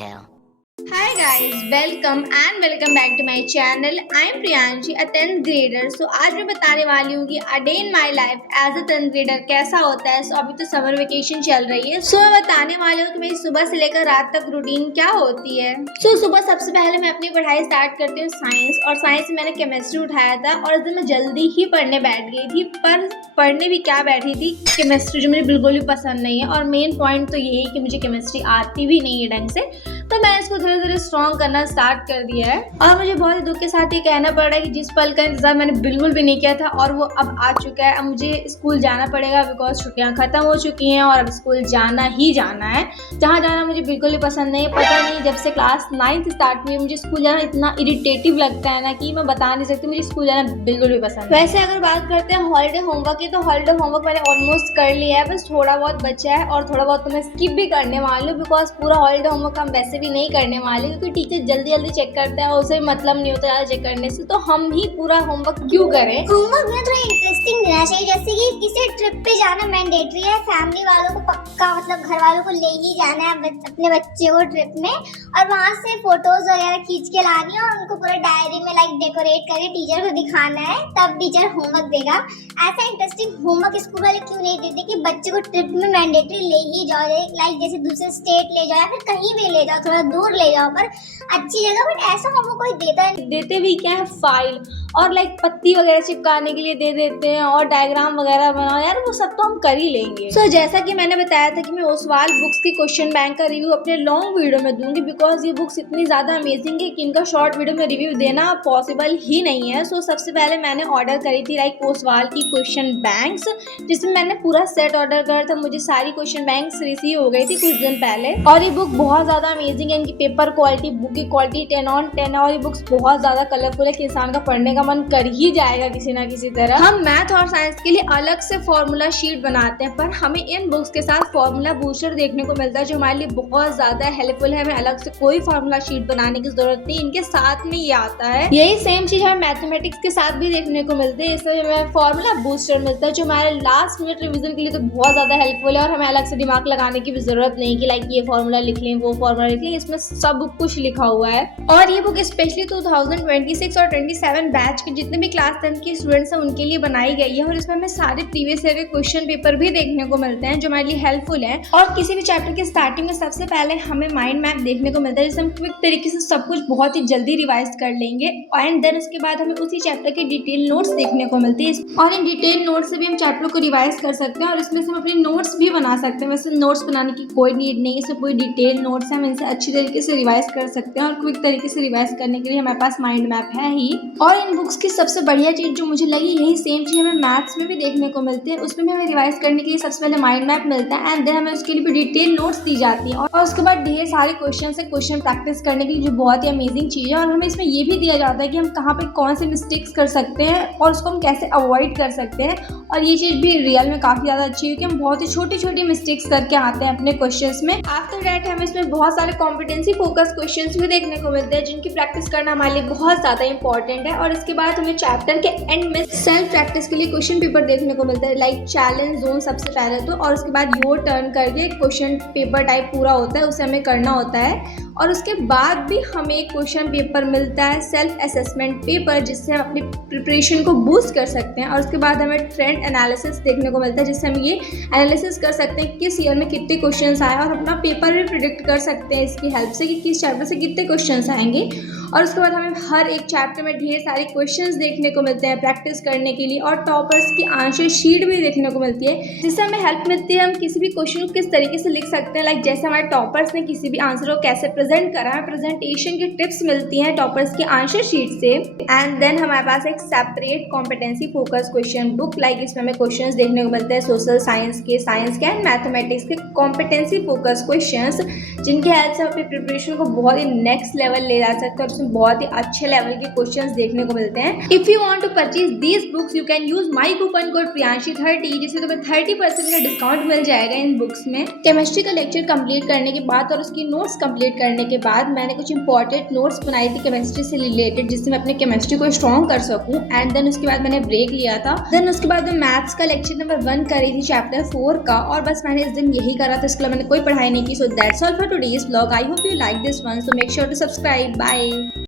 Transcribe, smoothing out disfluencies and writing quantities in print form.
later. Hi guys, welcome back to my channel. I am Priyanshi, a 10th grader. So आज मैं बताने वाली हूँ कि a day in my life as a 10th grader कैसा होता है. So अभी तो समर वेकेशन चल रही है. So मैं बताने वाली हूँ कि मेरी सुबह से लेकर रात तक रूटीन क्या होती है. So सुबह सबसे पहले मैं अपनी पढ़ाई स्टार्ट करती हूँ साइंस, और साइंस में मैंने केमिस्ट्री उठाया था और उस दिन मैं जल्दी ही पढ़ने बैठ गई थी. पर पढ़ने भी क्या बैठी थी, केमिस्ट्री जो मुझे बिल्कुल भी पसंद नहीं है. और मेन पॉइंट तो यही कि मुझे केमिस्ट्री आती भी नहीं है ढंग से. तो मैं इसको धीरे धीरे स्ट्रॉन्ग करना स्टार्ट कर दिया है. और मुझे बहुत ही दुख के साथ ये कहना पड़ रहा है कि जिस पल का इंतजार मैंने बिल्कुल भी नहीं किया था और वो अब आ चुका है. अब मुझे स्कूल जाना पड़ेगा बिकॉज छुट्टियां खत्म हो चुकी हैं और अब स्कूल जाना ही जाना है. जहाँ जाना मुझे बिल्कुल भी पसंद नहीं है. पता नहीं जब से क्लास 9th स्टार्ट हुई मुझे स्कूल जाना इतना इरिटेटिव लगता है ना कि मैं बता नहीं सकती. मुझे स्कूल जाना बिल्कुल भी पसंद. वैसे अगर बात करते हैं हॉलीडे होमवर्क की, तो हॉलीडे होमवर्क मैंने ऑलमोस्ट कर लिया है. बस थोड़ा बहुत बचा है और थोड़ा बहुत तो मैं स्किप भी करने वाली हूँ बिकॉज पूरा हॉलीडे होमवर्क हम वैसे भी नहीं करने वाले, क्योंकि टीचर जल्दी जल्दी चेक करते हैं और उसे मतलब नहीं होता ज़्यादा चेक करने से. तो हम ही पूरा होमवर्क क्यों करें. होमवर्क में थोड़ा इंटरेस्टिंग देना चाहिए. जैसे कि किसी ट्रिप पे जाना मैंडेटरी है, फैमिली वालों को पक्का मतलब घर वालों को ले ही जाना है अपने बच्चे को ट्रिप में, और वहाँ से फोटोज वगैरह खींच के लानी है और उनको पूरा डायरी में डेकोरेट करके टीचर को दिखाना है, तब टीचर होमवर्क देगा. ऐसा इंटरेस्टिंग होमवर्क स्कूल वाले क्यों नहीं देते कि बच्चे को ट्रिप में मैंडेटरी ले ही जाओ. जैसे दूसरे स्टेट ले जाओ या फिर कहीं भी ले जाओ, थोड़ा दूर ले जाओ पर अच्छी जगह. बट ऐसा होमवर्क कोई देता नहीं. देते भी क्या है, फाइल और पत्ती वगैरह चिपकाने के लिए दे देते हैं और डायग्राम वगैरह बनाओ. यार वो सब तो हम कर ही लेंगे. So, जैसा कि मैंने बताया था कि मैं ओसवाल बुक्स की क्वेश्चन बैंक का रिव्यू अपने लॉन्ग वीडियो में दूंगी बिकॉज ये बुक्स इतनी ज़्यादा अमेजिंग है कि इनका शॉर्ट वीडियो में रिव्यू देना पॉसिबल ही नहीं है. सो सबसे पहले मैंने ऑर्डर करी थी ओसवाल की क्वेश्चन बैंक्स, जिसमें मैंने पूरा सेट ऑर्डर करा था. मुझे सारी क्वेश्चन बैंक्स रिसीव हो गई थी कुछ दिन पहले. और ये बुक बहुत ज़्यादा अमेजिंग है. इनकी पेपर क्वालिटी, बुक की क्वालिटी 10 on 10 है. और ये बुक्स बहुत ज़्यादा कलरफुल है कि इंसान का पढ़ने का मन कर ही जाएगा किसी ना किसी तरह. हम मैथ और साइंस के लिए अलग से फॉर्मूला शीट बनाते हैं, पर हमें इन बुक्स के साथ फॉर्मूला बूस्टर देखने को मिलता है जो हमारे लिए बहुत ज़्यादा हेल्पफुल है. हमें अलग से कोई फॉर्मूला शीट बनाने की जरूरत नहीं, इनके साथ में ये आता है. यही सेम चीज़ हमें मैथमेटिक्स के साथ भी देखने को मिलती है. इसमें हमें फॉर्मूला बूस्टर मिलता है जो हमारे लास्ट मिनट रिविजन के लिए तो बहुत ज़्यादा हेल्पफुल है. और हमें अलग से दिमाग लगाने की भी जरूरत नहीं कि ये फॉर्मूला लिख लें, वो फॉर्मूला लिख लें. इसमें सब कुछ लिखा हुआ है. और ये बुक स्पेशली 2026 और 27 बैच के जितने भी क्लास 10 के स्टूडेंट्स हैं उनके लिए बनाई गई है. और इसमें हमें सारे प्रीवियस ईयर के क्वेश्चन पेपर भी देखने को मिलते हैं जो हमारे लिए हेल्पफुल है. और किसी भी चैप्टर के स्टार्टिंग में सबसे पहले हमें माइंड मैप देखने को मिलता है जिससे हम क्विक तरीके से सब कुछ बहुत ही जल्दी रिवाइज कर लेंगे. एंड देन उसके बाद हमें उसी चैप्टर के डिटेल नोट्स देखने को मिलते हैं. और इन डिटेल नोट्स से भी हम चैप्टर को रिवाइज कर सकते हैं और इसमें से हम अपने नोट्स भी बना सकते हैं. वैसे नोट्स बनाने की कोई नीड नहीं है, इसमें कोई डिटेल नोट्स है, हम इनसे अच्छी तरीके से रिवाइज कर सकते हैं. और क्विक तरीके से रिवाइज करने के लिए हमारे पास माइंड मैप है ही. और इन बुक्स की सबसे बढ़िया चीज़ जो मुझे लगी, यही सेम चीज़ हमें मैथ्स में भी देखने को मिलती है. उसमें भी हमें रिवाइज करने के लिए सबसे पहले माइंड मैप मिलता है एंड देन हमें उसके लिए भी डिटेल नोट्स दी जाती है. और उसके बाद ढेर सारे क्वेश्चन प्रैक्टिस करने के लिए जो बहुत ही अमेजिंग चीज़ है. और हमें इसमें ये भी दिया जाता है कि हम कहाँ पे कौन से मिस्टेक्स कर सकते हैं और उसको हम कैसे अवॉइड कर सकते हैं. और ये चीज़ भी रियल में काफ़ी ज़्यादा अच्छी है कि हम बहुत ही छोटी छोटी मिस्टेक्स करके आते हैं अपने क्वेश्चंस में. आफ्टर दैट हमें इसमें बहुत सारे कॉम्पिटेंसी फोकस क्वेश्चंस भी देखने को मिलते हैं जिनकी प्रैक्टिस करना हमारे लिए बहुत ज़्यादा इंपॉर्टेंट है. और इसके बाद हमें चैप्टर के एंड में सेल्फ प्रैक्टिस के लिए क्वेश्चन पेपर देखने को मिलता है चैलेंज जोन सबसे पहले तो. और उसके बाद योर टर्न करके क्वेश्चन पेपर टाइप पूरा होता है, उसे हमें करना होता है. और उसके बाद भी हमें एक क्वेश्चन पेपर मिलता है सेल्फ असेसमेंट पेपर, जिससे हम अपनी प्रिपरेशन को बूस्ट कर सकते हैं. और उसके बाद हमें ट्रेंड एनालिसिस देखने को मिलता है जिससे हम ये एनालिसिस कर सकते हैं किस ईयर में कितने क्वेश्चंस आए और अपना पेपर भी प्रिडिक्ट कर सकते हैं इसकी हेल्प से कि किस चैप्टर से कितने क्वेश्चंस आएंगे. और उसके बाद हमें हर एक चैप्टर में ढेर सारे क्वेश्चंस देखने को मिलते हैं प्रैक्टिस करने के लिए. और टॉपर्स की आंसर शीट भी देखने को मिलती है जिससे हमें हेल्प मिलती है हम किसी भी क्वेश्चन को किस तरीके से लिख सकते हैं. जैसे हमारे टॉपर्स ने किसी भी आंसर को कैसे प्रेजेंट करा है, प्रेजेंटेशन की टिप्स मिलती हैं टॉपर्स की आंसर शीट से. एंड देन हमारे पास एक separate competency focus question book इसमें हमें क्वेश्चन देखने को मिलते हैं सोशल साइंस के एंड मैथमेटिक्स के कॉम्पिटेंसी फोकस क्वेश्चंस, जिनकी हेल्प से हम अपनी प्रिपरेशन को बहुत ही नेक्स्ट लेवल ले जा सकते हैं. उसमें बहुत ही अच्छे लेवल के क्वेश्चंस देखने को मिलते हैं. If you want to purchase these books you can use my coupon code Priyanshi30, जिससे तुम्हें 30% का डिस्काउंट मिल जाएगा इन बुक्स में. केमिस्ट्री का लेक्चर कंप्लीट करने के बाद और उसकी नोट्स कंप्लीट करने करने के बाद मैंने कुछ इंपॉर्टेंट नोट्स बनाई थी केमिस्ट्री से रिलेटेड, जिससे मैं अपने केमिस्ट्री को स्ट्रॉन्ग कर सकूं। एंड देन उसके बाद मैंने ब्रेक लिया था। देन उसके बाद मैं मैथ्स का लेक्चर नंबर 1 कर रही थी चैप्टर 4 का, और बस मैंने इस दिन यही करा था। इसके अलावा मैंने कोई पढ़ाई नहीं की। So that's all for today's vlog. I hope you like this one, so make sure to subscribe. Bye.